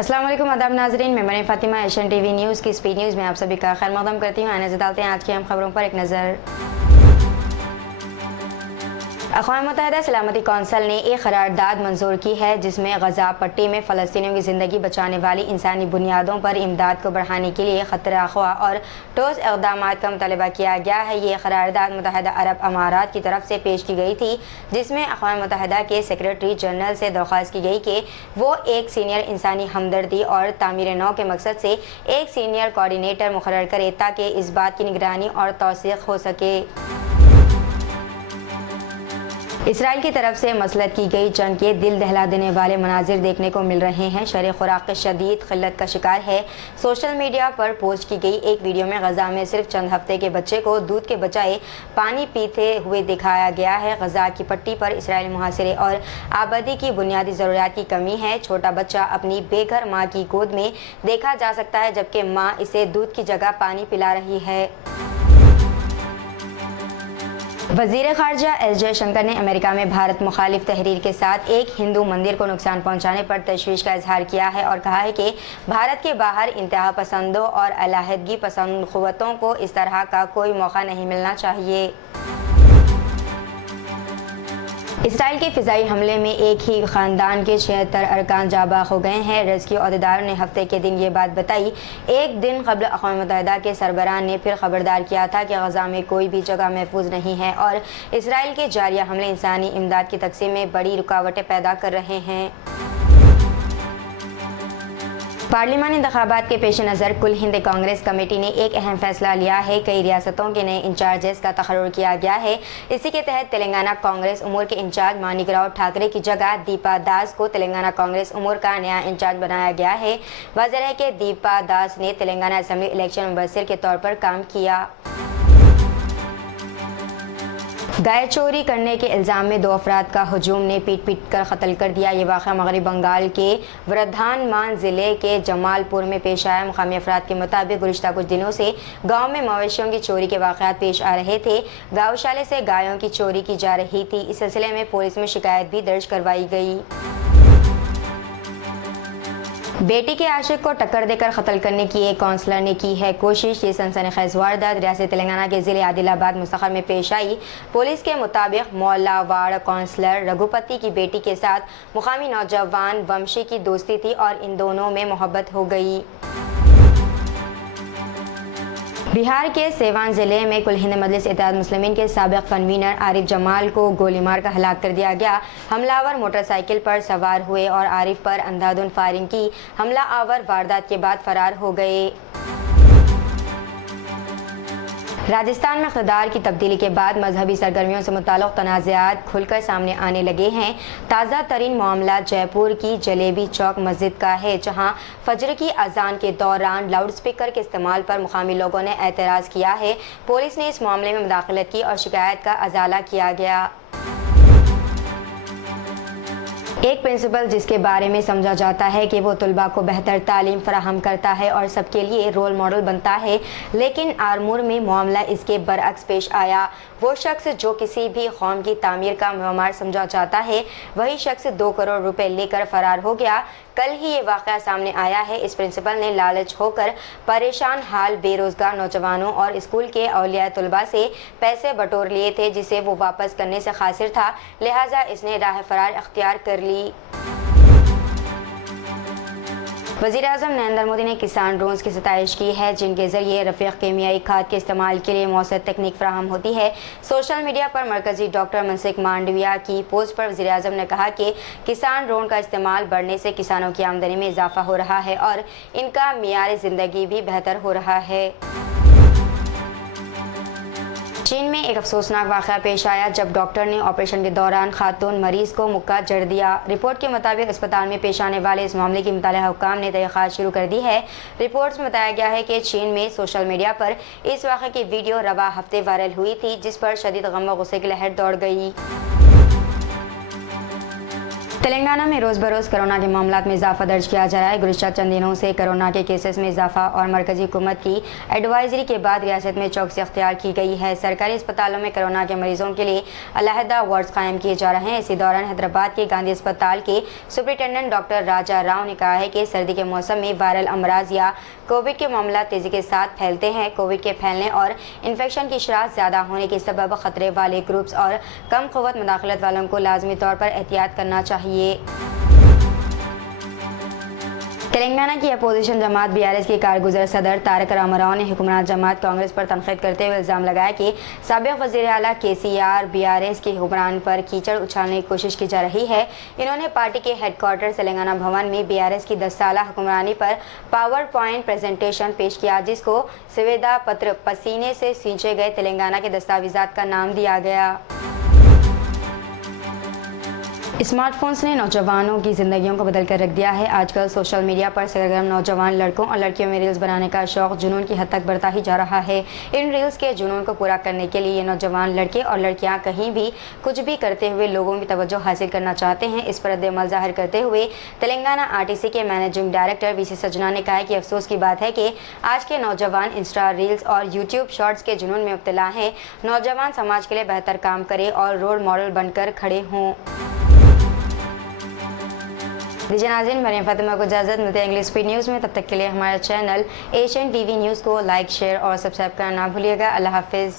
अस्सलाम वालेकुम आदाब नाजरीन, मैं फातिमा एशियन टीवी न्यूज़ की स्पीड न्यूज़ में आप सभी का खैर मक़दम करती हूँ। आने से डालते हैं आज की अहम खबरों पर एक नज़र। अक़वाम मुत्तहिदा सलामती कौंसिल ने एक करारदाद मंजूर की है जिसमें गज़ा पट्टी में फ़लस्तीनियों की ज़िंदगी बचाने वाली इंसानी बुनियादों पर इमदाद को बढ़ाने के लिए ख़तरा ख़्वा और ठोस इक़दाम का मुतालबा किया गया है। ये करारदाद मुत्तहिदा अरब अमारात की तरफ से पेश की गई थी, जिसमें अक़वाम मुत्तहिदा के सेक्रेटरी जनरल से दरख्वास्त की गई कि वो एक सीनियर इंसानी हमदर्दी और तामीर नौ के मकसद से एक सीनियर कोऑर्डिनेटर मुक़र्रर करे ताकि इस बात की निगरानी और तौसीक़ हो सके। इसराइल की तरफ से मसलत की गई जंग के दिल दहला देने वाले मनाजिर देखने को मिल रहे हैं। शहर खुराक के शदीद क़िल्लत का शिकार है। सोशल मीडिया पर पोस्ट की गई एक वीडियो में गज़ा में सिर्फ चंद हफ्ते के बच्चे को दूध के बजाय पानी पीते हुए दिखाया गया है। गज़ा की पट्टी पर इसराइली मुहासिरे और आबादी की बुनियादी ज़रूरियात की कमी है। छोटा बच्चा अपनी बेघर माँ की गोद में देखा जा सकता है, जबकि माँ इसे दूध की जगह पानी पिला रही है। वज़ीर ख़ारजा एस जयशंकर ने अमेरिका में भारत मुखालिफ तहरीर के साथ एक हिंदू मंदिर को नुकसान पहुंचाने पर तशवीश का इजहार किया है और कहा है कि भारत के बाहर इंतहा पसंदों और अलहदगी पसंद क़ुव्वतों को इस तरह का कोई मौका नहीं मिलना चाहिए। इसराइल के फ़िज़ाई हमले में एक ही ख़ानदान के 76 अरकान जाबाग हो गए हैं। रेस्क्यू अहदेदारों ने हफ्ते के दिन ये बात बताई। एक दिन कबल अक़वाम मुत्तहिदा के सरबराह ने फिर खबरदार किया था कि गज़ा में कोई भी जगह महफूज नहीं है और इसराइल के जारिया हमले इंसानी इमदाद की तक़सीम में बड़ी रुकावटें पैदा कर रहे हैं। पार्लिमानी इंतख़ाबात के पेश नज़र कुल हिंद कांग्रेस कमेटी ने एक अहम फैसला लिया है। कई रियासतों के नए इंचार्जेस का तक़र्रुर किया गया है। इसी के तहत तेलंगाना कांग्रेस उमूर के इंचार्ज मानिकराव ठाकरे की जगह दीपा दास को तेलंगाना कांग्रेस उमूर का नया इंचार्ज बनाया गया है। वाज़ेह है कि दीपा दास ने तेलंगाना असम्बली इलेक्शन मुबस्सिर के तौर पर काम किया। गाय चोरी करने के इल्ज़ाम में 2 अफराद का हुजूम ने पीट कर कत्ल कर दिया। ये वाक़या मग़रिबी बंगाल के वर्धमान ज़िले के जमालपुर में पेश आया। मुक़ामी अफराद के मुताबिक गुज़िश्ता कुछ दिनों से गांव में मवेशियों की चोरी के वाक़यात पेश आ रहे थे। गौशाले से गायों की चोरी की जा रही थी। इस सिलसिले में पुलिस में शिकायत भी दर्ज करवाई गई। बेटी के आशिक को टक्कर देकर कत्ल करने की एक काउंसलर ने की है कोशिश। ये सनसनीखेज़ वारदात रियासत तेलंगाना के ज़िले आदिलाबाद मुस्तक़र में पेश आई। पुलिस के मुताबिक मौलावाड़ काउंसलर रघुपति की बेटी के साथ मुकामी नौजवान वंशी की दोस्ती थी और इन दोनों में मोहब्बत हो गई। बिहार के सीवान ज़िले में कुल हिंद मजलिस इत्तेहाद मुस्लिमीन के साबिक़ कन्वीनर आरिफ जमाल को गोली मार कर हलाक कर दिया गया। हमलावर मोटरसाइकिल पर सवार हुए और आरिफ पर अंधाधुंध फायरिंग की। हमला आवर वारदात के बाद फरार हो गए। राजस्थान में इक़्तिदार की तब्दीली के बाद मजहबी सरगर्मियों से मुताल्लिक़ तनाज़ात खुलकर सामने आने लगे हैं। ताज़ा तरीन मामला जयपुर की जलेबी चौक मस्जिद का है, जहां फजर की अजान के दौरान लाउड स्पीकर के इस्तेमाल पर मुकामी लोगों ने एतराज़ किया है। पुलिस ने इस मामले में मुदाखलत की और शिकायत का अजाला किया गया। एक प्रिंसिपल जिसके बारे में समझा जाता है कि वो तुलबा को बेहतर तालीम फराहम करता है और सबके लिए रोल मॉडल बनता है, लेकिन आरमूर में मामला इसके बरअक्स पेश आया। वो शख्स जो किसी भी कौम की तामीर का मेमार समझा जाता है, वही शख्स 2 करोड़ रुपए लेकर फरार हो गया। कल ही ये वाक़या सामने आया है। इस प्रिंसिपल ने लालच होकर परेशान हाल बेरोज़गार नौजवानों और स्कूल के औलिया तुलबा से पैसे बटोर लिए थे, जिसे वो वापस करने से क़ासिर था, लिहाजा इसने राह फरार इख्तियार कर ली। वज़ीर-ए-आज़म नरेंद्र मोदी ने किसान ड्रोन्स की सताइश की है, जिनके ज़रिए रफ़ीक केमियाई खाद के इस्तेमाल के लिए मौसर तकनीक फराहम होती है। सोशल मीडिया पर मरकज़ी डॉक्टर मनसुख मांडविया की पोस्ट पर वज़ीर-ए-आज़म ने कहा कि किसान ड्रोन का इस्तेमाल बढ़ने से किसानों की आमदनी में इजाफा हो रहा है और इनका मियार ज़िंदगी भी बेहतर हो रहा है। चीन में एक अफसोसनाक वाक़या पेश आया जब डॉक्टर ने ऑपरेशन के दौरान खातून मरीज को मुक्का जड़ दिया। रिपोर्ट के मुताबिक अस्पताल में पेश आने वाले इस मामले की मुतालिका हुक्काम ने तहक़ीक़ात शुरू कर दी है। रिपोर्ट्स में बताया गया है कि चीन में सोशल मीडिया पर इस वाक़े की वीडियो रवा हफ्ते वायरल हुई थी, जिस पर शदीद गम व गुस्से की लहर दौड़ गई। तेलंगाना में रोज़ बरोज़ कोरोना के मामलात में इजाफा दर्ज किया जा रहा है। गुज़िश्ता चंद दिनों से कोरोना के केसेस में इजाफा और मरकजी हुकूमत की एडवाइजरी के बाद रियासत में चौकसी अख्तियार की गई है। सरकारी अस्पतालों में कोरोना के मरीजों के लिए अलहदा वार्ड्स कायम किए जा रहे हैं। इसी दौरान हैदराबाद के गांधी अस्पताल के सुपरिटेंडेंट डॉक्टर राजा राव ने कहा है कि सर्दी के मौसम में वायरल अमराज या कोविड के मामला तेज़ी के साथ फैलते हैं। कोविड के फैलने और इन्फेक्शन की शरह ज़्यादा होने के सबब खतरे वाले ग्रुप्स और कम क़ुव्वत मुदाखलत वालों को लाजमी तौर पर एहतियात करना चाहिए। तेलंगाना की अपोजिशन जमात BRS के कारगुजर सदर तारक रामाराव ने हुक्मरान जमात कांग्रेस पर तनकीद करते हुए इल्ज़ाम लगाया कि साबिक़ वज़ीर आला KCR BRS के हुक्मरान पर कीचड़ उछालने की कोशिश की जा रही है। इन्होंने पार्टी के हेडक्वार्टर तेलंगाना भवन में BRS की 10 साला हुक्मरानी पर पावर पॉइंट प्रेजेंटेशन पेश किया, जिसको संविदा पत्र पसीने से सींचे गए तेलंगाना के दस्तावेज़ात का नाम दिया गया। स्मार्टफोन्स ने नौजवानों की ज़िंदगियों को बदल कर रख दिया है। आजकल सोशल मीडिया पर सरगर्म नौजवान लड़कों और लड़कियों में रील्स बनाने का शौक़ जुनून की हद तक बढ़ता ही जा रहा है। इन रील्स के जुनून को पूरा करने के लिए ये नौजवान लड़के और लड़कियां कहीं भी कुछ भी करते हुए लोगों की तवज्जो हासिल करना चाहते हैं। इस पर रद्द-ए-अमल ज़ाहिर करते हुए तेलंगाना RTC के मैनेजिंग डायरेक्टर VC सजना ने कहा है कि अफसोस की बात है कि आज के नौजवान इंस्टा रील्स और यूट्यूब शॉर्ट्स के जुनून में मुब्तला हैं। नौजवान समाज के लिए बेहतर काम करें और रोल मॉडल बनकर खड़े हों। दीजिए नाज़रीन, मरियम फातिमा को इजाज़त, मिलते हैं इंग्लिश स्पीड न्यूज़ में। तब तक के लिए हमारे चैनल एशियन TV न्यूज़ को लाइक, शेयर और सब्सक्राइब करना ना भूलिएगा। अल्लाह हाफिज़।